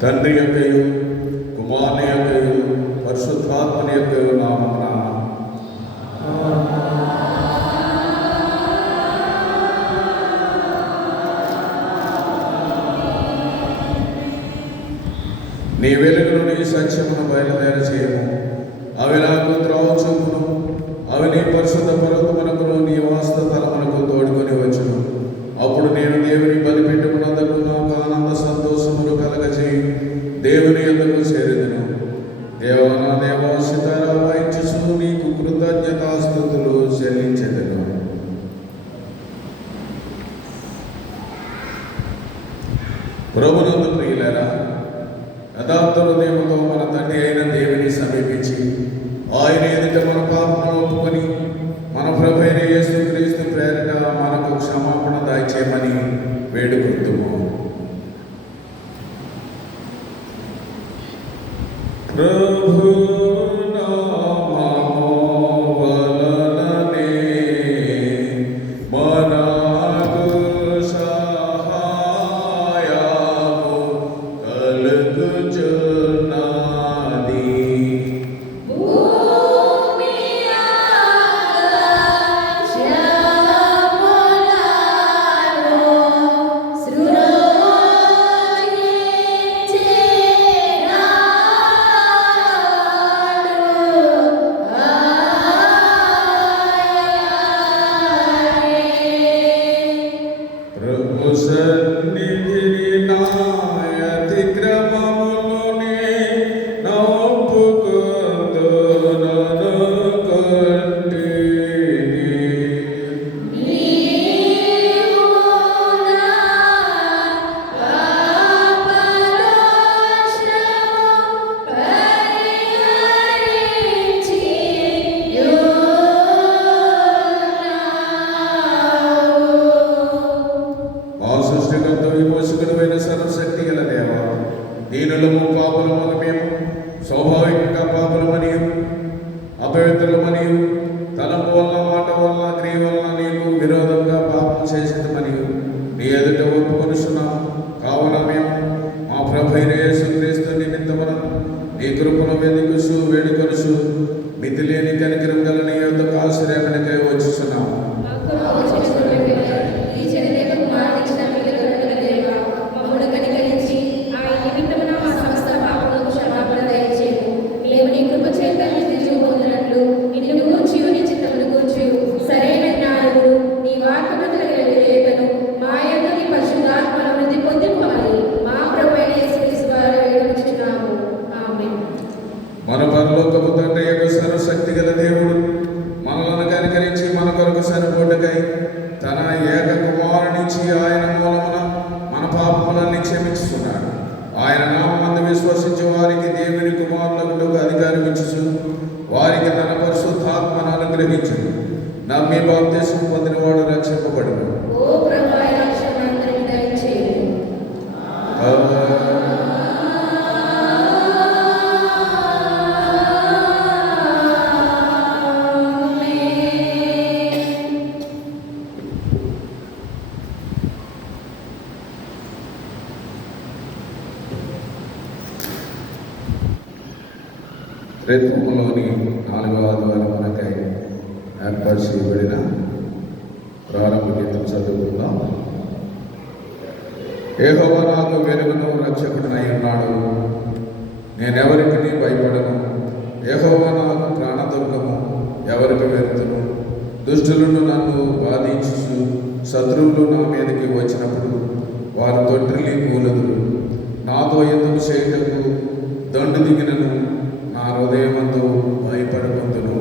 తండ్రి యొక్కయు కుమారుని యొక్కయు పరిశుద్ధాత్మని యొక్కయు నామమున నీ వెలుగును నీ సత్యమును బయలుదేర చేయము. అవి నాకు త్రోవ చూపును, అవి నీ పరిశుద్ధ పర్వతమునకును నీ వాస్తలమునకు తోడుకొని వచ్చును. అప్పుడు నేను దేవుని బలిపీఠమునందుకు నాకు ఆనంద సంతోషములు కలగచేయి దేవుని యొద్దకు చేరెదను. దేవా నా దేవా సితారా వాయించుచు నీకు కృతజ్ఞతాస్తుతులు చెల్లించెదను. ప్రభునందు ప్రియులారా, యథార్థ హృదయముతో మన తండ్రి అయిన దేవుని సమీపించి ఆయన ఎదుట మన పాపమును ఒప్పుకొని మన ప్రభు అయిన యేసుక్రీస్తు ప్రేరట మనకు క్షమాపణ దయచేయమని వేడుకుంటుము. ప్రభు Jannati నమ్మి బాప్తిస్మం పొందినవాడు రక్షింపబడును. ఓ ప్రభువా, ఈ రక్షణ అందరికీ దయచేయు. త్రిత్వములోని 4వ ఆదివారం మనకై ఏర్పాటు చేయబడిన ప్రారంభ గీతం చదువుకుందాం. యెహోవా నాకు వెలుగును రక్షకుడనై ఉన్నాడు, నేనెవరికి భయపడను. యెహోవా నాకు ప్రాణదుర్గము, ఎవరికి వెరుతును. దుష్టులను నన్ను బాధించు, శత్రువులు నా మీదకి వచ్చినప్పుడు వారు తొట్టిల్లి కూలదురు. నాతో ఎందుకు చేయటకు దండు దిగినను, నా హృదయమందు భయపడకుందును.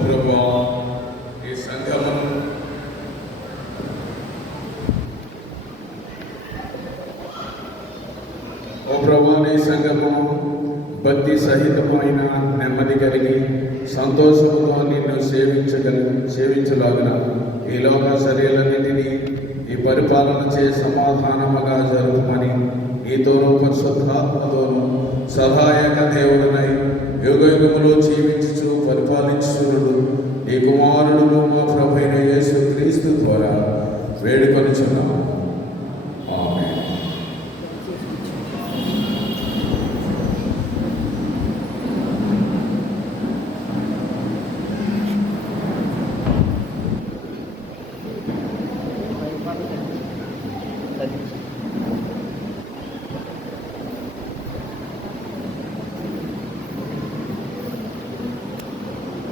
ప్రభువా, ఈ సంఘమును నీ సంఘము భక్తి సహితమైన నెమ్మది కలిగి సంతోషముతో నిన్ను సేవించలాగిన ఈ లోక శరీరాలన్నింటినీ ఈ పరిపాలన చే సమాధానముగా జరుగుమని నీతోనూ పరిశుద్ధాత్మతోనూ సహాయక దేవుడినై యుగయుగములో జీవించుచు పరిపాలించుచుడు నీ కుమారుడును మా ప్రభువైన యేసు క్రీస్తు ద్వారా వేడుకొనుచున్నాము.